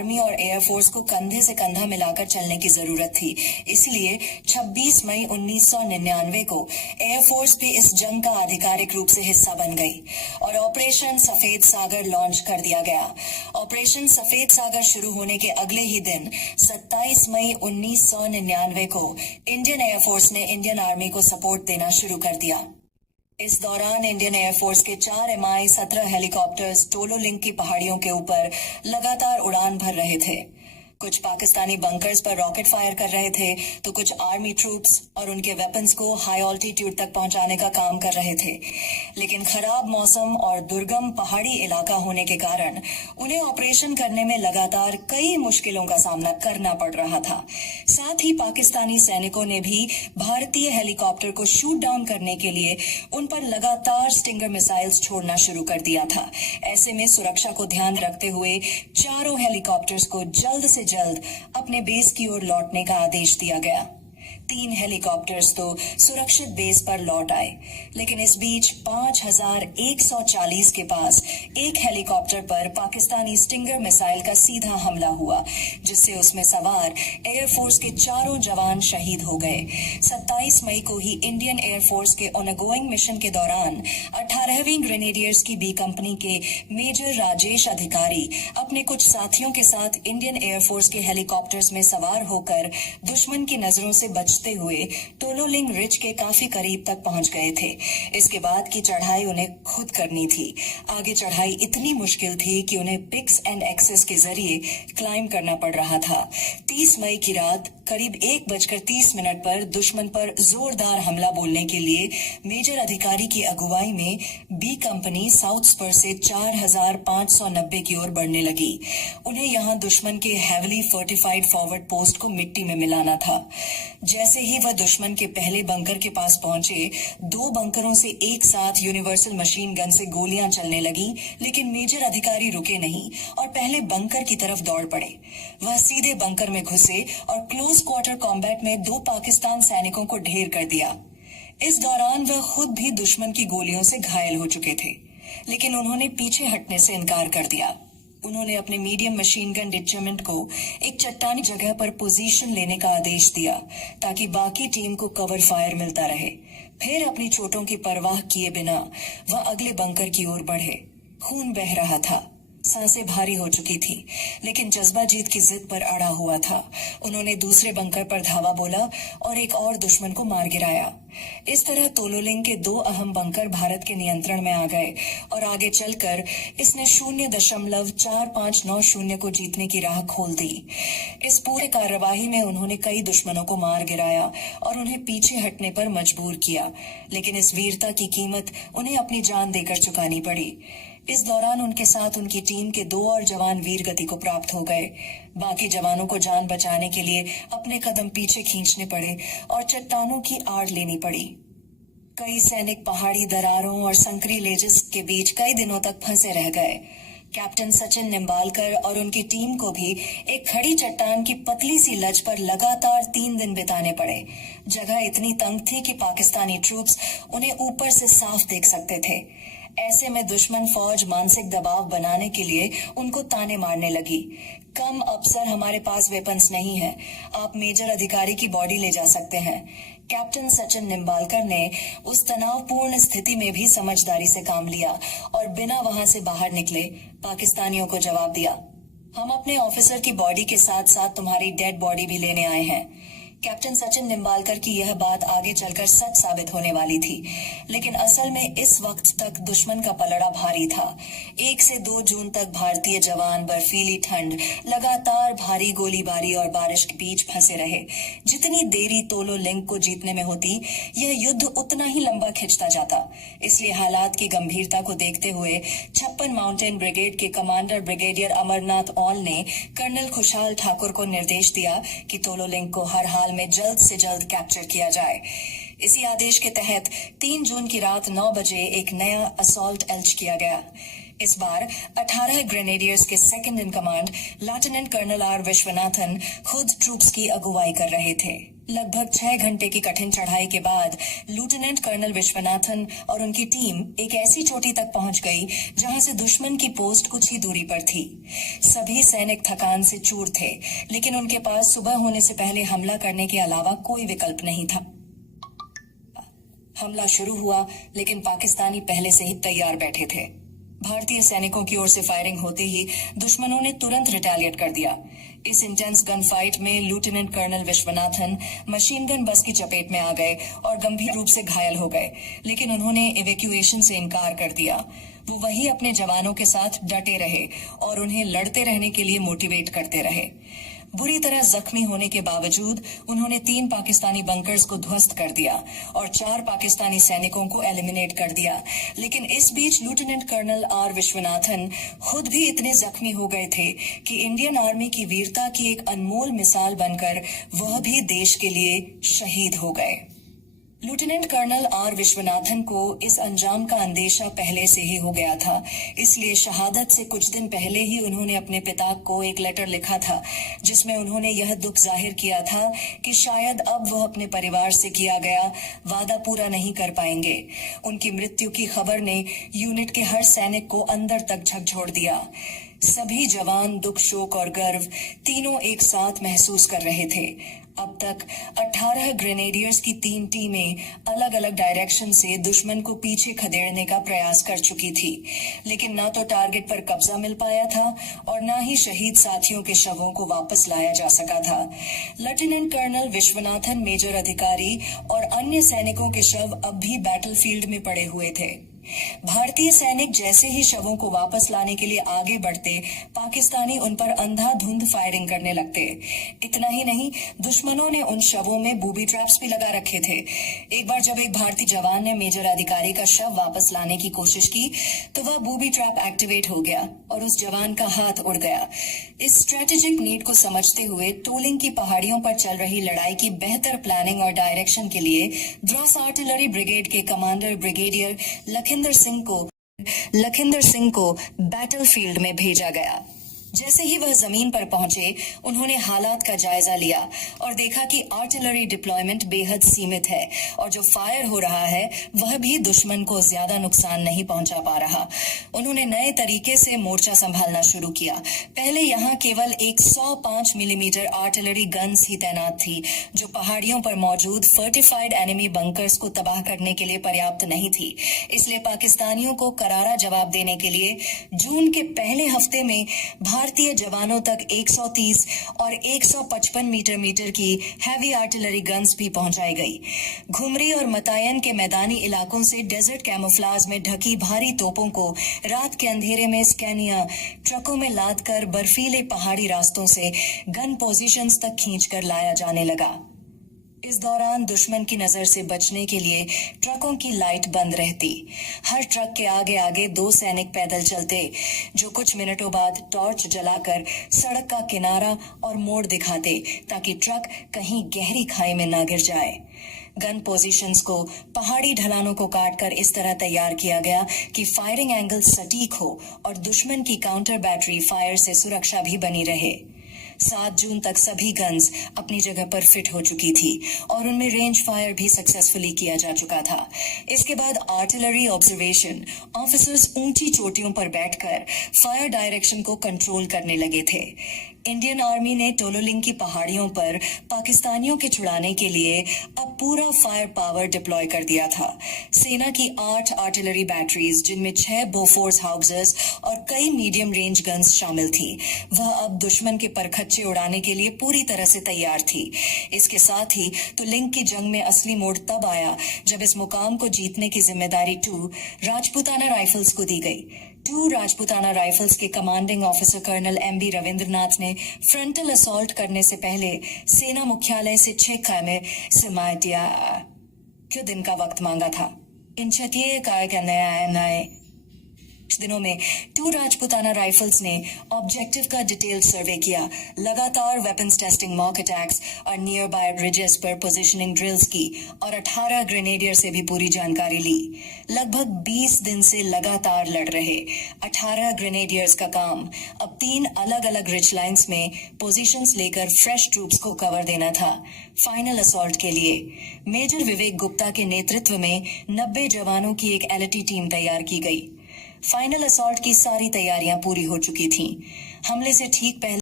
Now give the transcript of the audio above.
Army और air force को कंधे से कंधा मिलाकर चलने की जरूरत थी। इसलिए 26 मई 1999 को एयरफोर्स भी इस जंग का आधिकारिक रूप से हिस्सा बन गई और ऑपरेशन सफेद सागर लॉन्च कर दिया गया। ऑपरेशन सफेद सागर शुरू होने के अगले ही दिन 27 मई 1999 को इंडियन एयरफोर्स ने इंडियन आर्मी को सपोर्ट देना शुरू कर दिया। इस दौरान इंडियन एयरफोर्स के 4 Mi-17 हेलीकॉप्टर्स टोलो लिंक की पहाड़ियों के ऊपर लगातार उड़ान भर रहे थे। कुछ पाकिस्तानी बंकर्स पर रॉकेट फायर कर रहे थे तो कुछ आर्मी ट्रूप्स और उनके वेपन्स को हाई ऑल्टीट्यूड तक पहुंचाने का काम कर रहे थे। लेकिन खराब मौसम और दुर्गम पहाड़ी इलाका होने के कारण उन्हें ऑपरेशन करने में लगातार कई मुश्किलों का सामना करना पड़ रहा था। साथ ही पाकिस्तानी सैनिकों ने भी भारतीय हेलीकॉप्टर को शूट डाउन करने के लिए उन पर लगातार स्टिंगर मिसाइल्स छोड़ना शुरू कर दिया था। ऐसे में सुरक्षा को ध्यान रखते हुए चारों हेलीकॉप्टर्स को जल्द से जल्द अपने बेस की ओर लौटने का आदेश दिया गया। 3 हेलीकॉप्टर्स तो सुरक्षित बेस पर लौट आए, लेकिन इस बीच 5140 के पास एक हेलीकॉप्टर पर पाकिस्तानी स्टिंगर मिसाइल का सीधा हमला हुआ, जिससे उसमें सवार एयरफोर्स के चारों जवान शहीद हो गए। 27 मई को ही इंडियन एयरफोर्स के ऑनगोइंग मिशन के दौरान 18वीं ग्रेनेडियर्स की बी कंपनी के मेजर राजेश अधिकारी अपने कुछ साथियों के साथ इंडियन एयरफोर्स के हेलीकॉप्टर्स में सवार होकर दुश्मन की नजरों से बचते हुए टोलोलिंग रिज के काफी करीब तक पहुंच गए थे। इसके बाद की चढ़ाई उन्हें खुद करनी थी। आगे चढ़ाई इतनी मुश्किल थी कि उन्हें पिक्स एंड एक्सेस के जरिए क्लाइम करना पड़ रहा था। 30 मई की रात करीब 1:30 पर दुश्मन पर जोरदार हमला बोलने के लिए मेजर अधिकारी की अगुवाई में बी कंपनी साउथ स्पर से 4590 की ओर बढ़ने लगी। उन्हें यहां दुश्मन के हैविली फोर्टिफाइड फॉरवर्ड पोस्ट को मिट्टी में मिलाना था। जैसे ही वह दुश्मन के पहले बंकर के पास पहुंचे, 2 बंकरों से एक साथ यूनिवर्सल मशीन गन से गोलियां चलने लगी, लेकिन मेजर अधिकारी रुके नहीं और पहले बंकर की तरफ दौड़ पड़े। वह सीधे बंकर में घुसे और क्लोज क्वार्टर कॉम्बैट में 2 पाकिस्तान सैनिकों को ढेर कर दिया। इस दौरान वह खुद भी दुश्मन की गोलियों से घायल हो चुके थे, लेकिन उन्होंने पीछे हटने से इनकार कर दिया। उन्होंने अपने मीडियम मशीन गन डिटचमेंट को एक चट्टानी जगह पर पोजीशन लेने का आदेश दिया ताकि बाकी टीम को कवर फायर मिलता रहे। फिर अपनी चोटों की परवाह किए बिना वह अगले बंकर की ओर बढ़े। खून बह रहा था, सांसें भारी हो चुकी थी, लेकिन जज्बा जीत की जिद पर अड़ा हुआ था। उन्होंने दूसरे बंकर पर धावा बोला और एक और दुश्मन को मार गिराया। इस तरह टोलोलिंग के 2 अहम बंकर भारत के नियंत्रण में आ गए और आगे चलकर इसने 0.4590 को जीतने की राह खोल दी। इस पूरे कार्यवाही में उन्होंने कई दुश्मनों को मार गिराया और उन्हें पीछे हटने पर मजबूर किया, लेकिन इस वीरता की कीमत उन्हें अपनी जान देकर चुकानी पड़ी। इस दौरान उनके साथ उनकी टीम के 2 और जवान वीर गति को प्राप्त हो गए। बाकी जवानों को जान बचाने के लिए अपने कदम पीछे खींचने पड़े और चट्टानों की आड़ लेनी पड़ी। कई सैनिक पहाड़ी दरारों और संकरी लेजेस के बीच कई दिनों तक फंसे रह गए। कैप्टन सचिन निम्बालकर और उनकी टीम को भी एक खड़ी चट्टान की पतली सी लज पर लगातार 3 दिन बिताने पड़े। जगह इतनी तंग थी कि पाकिस्तानी ट्रूप्स उन्हें ऊपर से साफ देख सकते थे। ऐसे में दुश्मन फौज मानसिक दबाव बनाने के लिए उनको ताने मारने लगी। कम अफसर, हमारे पास वेपन्स नहीं है, आप मेजर अधिकारी की बॉडी ले जा सकते हैं। कैप्टन सचिन निम्बालकर ने उस तनावपूर्ण स्थिति में भी समझदारी से काम लिया और बिना वहां से बाहर निकले पाकिस्तानियों को जवाब दिया, हम अपने ऑफिसर की बॉडी के साथ साथ तुम्हारी डेड बॉडी भी लेने आए हैं। कैप्टन सचिन निम्बालकर की यह बात आगे चलकर सच साबित होने वाली थी, लेकिन असल में इस वक्त तक दुश्मन का पलड़ा भारी था। 1 से 2 जून तक भारतीय जवान बर्फीली ठंड, लगातार भारी गोलीबारी और बारिश के बीच फंसे रहे। जितनी देरी टोलो लिंक को जीतने में होती, यह युद्ध उतना ही लंबा खिंचता जाता। इसलिए हालात की गंभीरता को देखते हुए 56 माउंटेन ब्रिगेड के कमांडर ब्रिगेडियर अमरनाथ ऑल ने कर्नल खुशहाल ठाकुर को निर्देश दिया कि टोलो लिंक को हर हाल में जल्द से जल्द कैप्चर किया जाए। इसी आदेश के तहत 3 जून की रात 9 बजे एक नया असॉल्ट लॉन्च किया गया। इस बार 18 ग्रेनेडियर्स के second in command lieutenant colonel R Viswanathan खुद ट्रूप्स की अगुवाई कर रहे थे। लगभग 6 घंटे की कठिन चढ़ाई के बाद लेफ्टिनेंट कर्नल विश्वनाथन और उनकी टीम एक ऐसी चोटी तक पहुंच गई जहां से दुश्मन की पोस्ट कुछ ही दूरी पर थी। सभी सैनिक थकान से चूर थे, लेकिन उनके पास सुबह होने से पहले हमला करने के अलावा कोई विकल्प नहीं था। हमला शुरू हुआ, लेकिन पाकिस्तानी पहले से ही तैयार बैठे थे। भारतीय सैनिकों की ओर से फायरिंग होते ही दुश्मनों ने तुरंत रिटेलिएट कर दिया। इस इंटेंस गन फाइट में lieutenant colonel Viswanathan machine gun burst की चपेट में आ गए और गंभीर रूप से घायल हो गए, लेकिन उन्होंने इवैक्यूएशन से इनकार कर दिया। वो वही अपने जवानों के साथ डटे रहे और उन्हें लड़ते रहने के लिए मोटिवेट करते रहे। बुरी तरह जख्मी होने के बावजूद उन्होंने 3 पाकिस्तानी बंकर्स को ध्वस्त कर दिया और 4 पाकिस्तानी सैनिकों को एलिमिनेट कर दिया। लेकिन इस बीच लेफ्टिनेंट कर्नल आर विश्वनाथन खुद भी इतने जख्मी हो गए थे कि इंडियन आर्मी की वीरता की एक अनमोल मिसाल बनकर वह भी देश के लिए शहीद हो गए। लेफ्टिनेंट कर्नल आर विश्वनाथन को इस अंजाम का अंदेशा पहले से ही हो गया था, इसलिए शहादत से कुछ दिन पहले ही उन्होंने अपने पिता को एक लेटर लिखा था, जिसमें उन्होंने यह दुख जाहिर किया था कि शायद अब वह अपने परिवार से किया गया वादा पूरा नहीं कर पाएंगे। उनकी मृत्यु की खबर ने यूनिट के हर सैनिक को अंदर तक झकझोर दिया। सभी जवान दुख, शोक और गर्व तीनों एक साथ महसूस कर रहे थे। अब तक 18 ग्रेनेडियर्स की 3 टीमें अलग अलग डायरेक्शन से दुश्मन को पीछे खदेड़ने का प्रयास कर चुकी थी, लेकिन ना तो टारगेट पर कब्जा मिल पाया था और ना ही शहीद साथियों के शवों को वापस लाया जा सका था। लेफ्टिनेंट कर्नल विश्वनाथन, मेजर अधिकारी और अन्य सैनिकों के शव अब भी बैटलफील्ड में पड़े हुए थे। भारतीय सैनिक जैसे ही शवों को वापस लाने के लिए आगे बढ़ते, पाकिस्तानी उन पर अंधाधुंध फायरिंग करने लगते। इतना ही नहीं, दुश्मनों ने उन शवों में बूबी ट्रैप्स भी लगा रखे थे। एक बार जब एक भारतीय जवान ने मेजर अधिकारी का शव वापस लाने की कोशिश की, तो वह बूबी ट्रैप एक्टिवेट हो गया और उस जवान का हाथ उड़ गया। इस स्ट्रेटेजिक नीड को समझते हुए टोलिंग की पहाड़ियों पर चल रही लड़ाई की बेहतर प्लानिंग और डायरेक्शन के लिए द्रास आर्टिलरी ब्रिगेड के कमांडर ब्रिगेडियर लखिंदर सिंह को बैटलफील्ड में भेजा गया। जैसे ही वह जमीन पर पहुंचे, उन्होंने हालात का जायजा लिया और देखा कि आर्टिलरी डिप्लॉयमेंट बेहद सीमित है और जो फायर हो रहा है वह भी दुश्मन को ज्यादा नुकसान नहीं पहुंचा पा रहा। उन्होंने नए तरीके से मोर्चा संभालना शुरू किया। पहले यहाँ केवल 105 मिलीमीटर आर्टिलरी गन्स ही तैनात थी, जो पहाड़ियों पर मौजूद फोर्टिफाइड एनिमी बंकर्स को तबाह करने के लिए पर्याप्त नहीं थी। इसलिए पाकिस्तानियों को करारा जवाब देने के लिए जून के पहले हफ्ते में भारतीय जवानों तक 130 और 155 मीटर की हैवी आर्टिलरी गन्स भी पहुंचाई गई। घुमरी और मतायन के मैदानी इलाकों से डेजर्ट कैमोफ्लाज में ढकी भारी तोपों को रात के अंधेरे में स्कैनिया ट्रकों में लाद कर बर्फीले पहाड़ी रास्तों से गन पोजीशंस तक खींचकर लाया जाने लगा। इस दौरान दुश्मन की नजर से बचने के लिए ट्रकों की लाइट बंद रहती। हर ट्रक के आगे आगे 2 सैनिक पैदल चलते, जो कुछ मिनटों बाद टॉर्च जलाकर सड़क का किनारा और मोड़ दिखाते, ताकि ट्रक कहीं गहरी खाई में ना गिर जाए। गन पोजीशंस को पहाड़ी ढलानों को काटकर इस तरह तैयार किया गया कि फायरिंग एंगल सटीक हो और दुश्मन की काउंटर बैटरी फायर से सुरक्षा भी बनी रहे। 7 जून तक सभी गन्स अपनी जगह पर फिट हो चुकी थी और उनमें रेंज फायर भी सक्सेसफुली किया जा चुका था। इसके बाद आर्टिलरी ऑब्जर्वेशन ऑफिसर्स ऊंची चोटियों पर बैठकर फायर डायरेक्शन को कंट्रोल करने लगे थे। इंडियन आर्मी ने टोलोलिंग की पहाड़ियों पर पाकिस्तानियों के छुड़ाने के लिए अब पूरा फायर पावर डिप्लॉय कर दिया था। सेना की 8 आर्टिलरी बैटरीज, जिनमें 6 बोफोर्स हाउसर्स और कई मीडियम रेंज गन्स शामिल थी, वह अब दुश्मन के परखच्चे उड़ाने के लिए पूरी तरह से तैयार थी। इसके साथ ही टोलोलिंग की जंग में असली मोड़ तब आया जब इस मुकाम को जीतने की जिम्मेदारी 2 राजपूताना राइफल्स को दी गई। 2 राजपूताना राइफल्स के commanding officer colonel MB Ravindranath ने फ्रंटल असॉल्ट करने से पहले सेना मुख्यालय से 6 खैमे सिमाटिया क्यों दिन का वक्त मांगा था। इन 6 काय नए कुछ दिनों में 2 राजपुताना राइफल्स ने ऑब्जेक्टिव का डिटेल्ड सर्वे किया, लगातार वेपन्स टेस्टिंग, मॉक अटैक्स और नियर बाय रिजेस पर पोजीशनिंग ड्रिल्स की और 18 ग्रेनेडियर से भी पूरी जानकारी ली। लगभग 20 दिन से लगातार लड़ रहे 18 ग्रेनेडियर्स का काम अब 3 अलग अलग रिच लाइंस में पोजीशंस लेकर फ्रेश ट्रूप्स को कवर देना था फाइनल असॉल्ट के लिए। मेजर विवेक गुप्ता के नेतृत्व में 90 जवानों की एक एलिटी टीम तैयार की गई। फाइनल असॉल्ट की सारी तैयारियां पूरी हो चुकी थीं। हमले से ठीक पहले